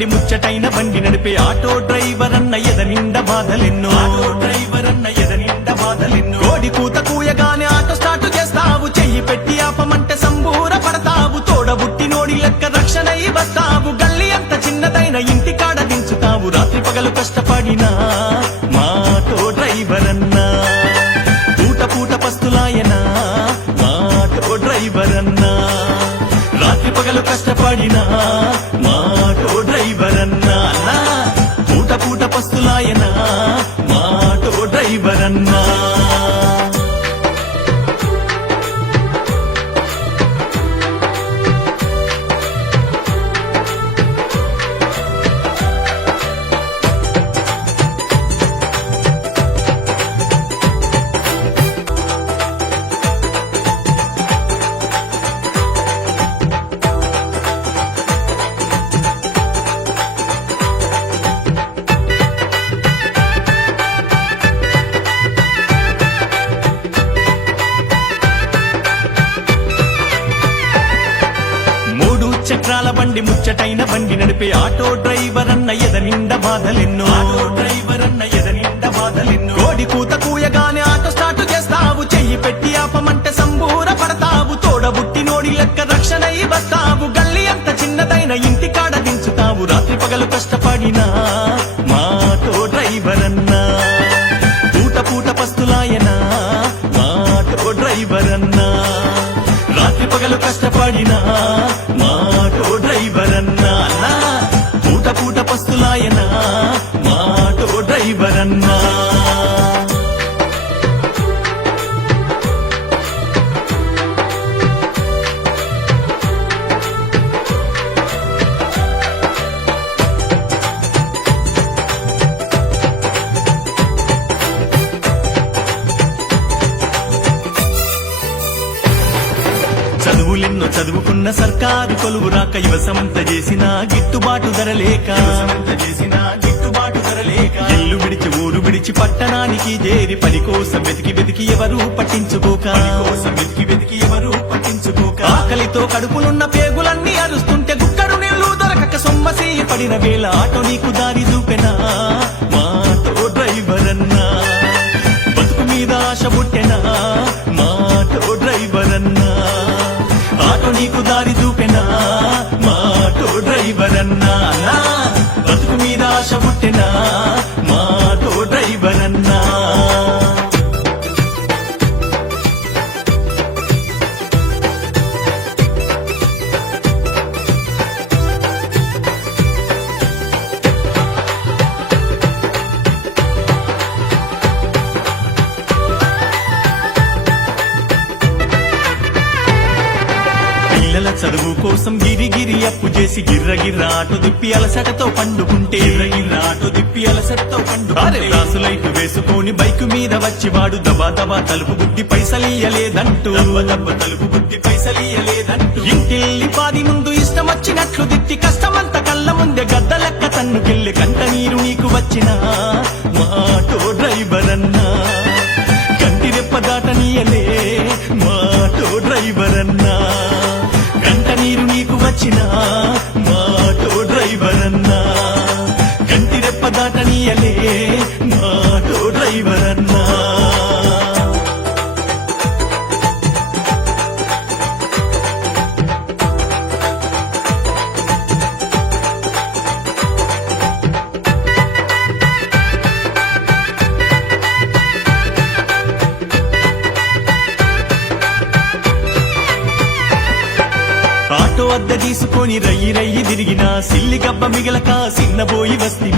బండి ముచ్చటైన బండి నడిపే ఆటో డ్రైవర్ అన్న ఎదనిండ బాధలెన్నో కోడి కూత కూయగానే ఆటో స్టార్ట్ చేస్తావు, చెయ్యి పెట్టి ఆపమంటే సంబూర పడతావు, తోడబుట్టి నోడి లెక్క రక్షణై వస్తావు, గల్లి అంత చిన్నదైన ఇంటి కాడ దించుతావు, రాత్రి పగలు కష్టపడినా మా ఆటో డ్రైవర్ అన్నా, పూట పూట పస్తులాయనా మా ఆటో డ్రైవర్ అన్నా, రాత్రి పగలు కష్టపడినా మా ఆటో డ్రైవర్ అన్నా, పూట పూట పస్తులాయనా మా ఆటో డ్రైవర్ అన్నా. చక్రాల బండి ముచ్చటైన బండి నడిపే ఆటో డ్రైవర్ అన్న ఎదనిండ బాధలెన్నో, కోడి కూత కూయగానే ఆటో స్టార్ట్ చేస్తావు, చెయ్యి పెట్టి ఆపమంటే సంబూర పడతావు, తోడబుట్టి నోడి లెక్క రక్షణై వస్తావు, గల్లి అంత చిన్నదైన ఇంటి కాడ దించుతావు, రాత్రి పగలు కష్టపడినా మా ఆటో డ్రైవర్ అన్నా, పూట పూట పస్తులాయనా మా ఆటో డ్రైవర్ అన్నా, రాత్రి పగలు కష్టపడినా మా ఆటో డ్రైవర్ అన్నా, పూట పూట పస్తులాయనా మా ఆటో డ్రైవర్ అన్నా. చదువులెన్నో చదువుకున్న సర్కారు కొలువు రాక యువసమంత చేసిన గిట్టుబాటు ధర లేక, ఇల్లు విడిచి ఊరు విడిచి పట్టణానికి చేరి పని కోసం వెతికి ఎవరు పట్టించుకోక, ఆకలితో కడుపులున్న పేగులన్నీ అరుస్తుంటే గుక్కడు నీళ్లు దొరకక సొమ్మసి పడిన వేళ ఆటో నీకు దారి చూపెనా మా ఆటో డ్రైవర్ అన్నా, బతుకు మీద ఆశ పుట్టెనా మా ఆటో డ్రైవర్ అన్నా, ఆటో నీకు దారి చూపెనా మా ఆటో డ్రైవర్ అన్నా, బతుకు మీద ఆశ పుట్టెనా మా ఆటో డ్రైవర్ అన్నా. పిల్లల చదువు కోసం గిరిగిరి అప్పు చేసి గిర్రగిర్ర ఆటో దిప్పి అలసటతో పండుకుంటే, రాసులైపు వేసుకొని బైకు మీద వచ్చి వాడు దబా దబా తలుపు బుద్ధి పైసలియలేదంటూ, ఇంటిల్లి పాది ముందు ఇష్టం వచ్చినట్లు దిట్టి కష్టమంత కళ్ళ ముందే గద్ద లెక్క తన్నుకెళ్ళి కంట నీరు నీకు వచ్చినా మా ఆటో డ్రైవర్ అన్నా, కంటి రెప్ప దాటనీయలే మా ఆటో డ్రైవర్ అన్నా, కంట నీరు నీకు వచ్చినా మా ఆటో డ్రైవర్ అన్నా, కంటి రెప్ప దాటనీయలే మా ఆటో డ్రైవర్ అన్నా. ఆటో అద్దె తీసుకొని రయ్యి రయ్యి తిరిగినా సిల్లి గబ్బ మిగలక సిన్నబోయి వస్తి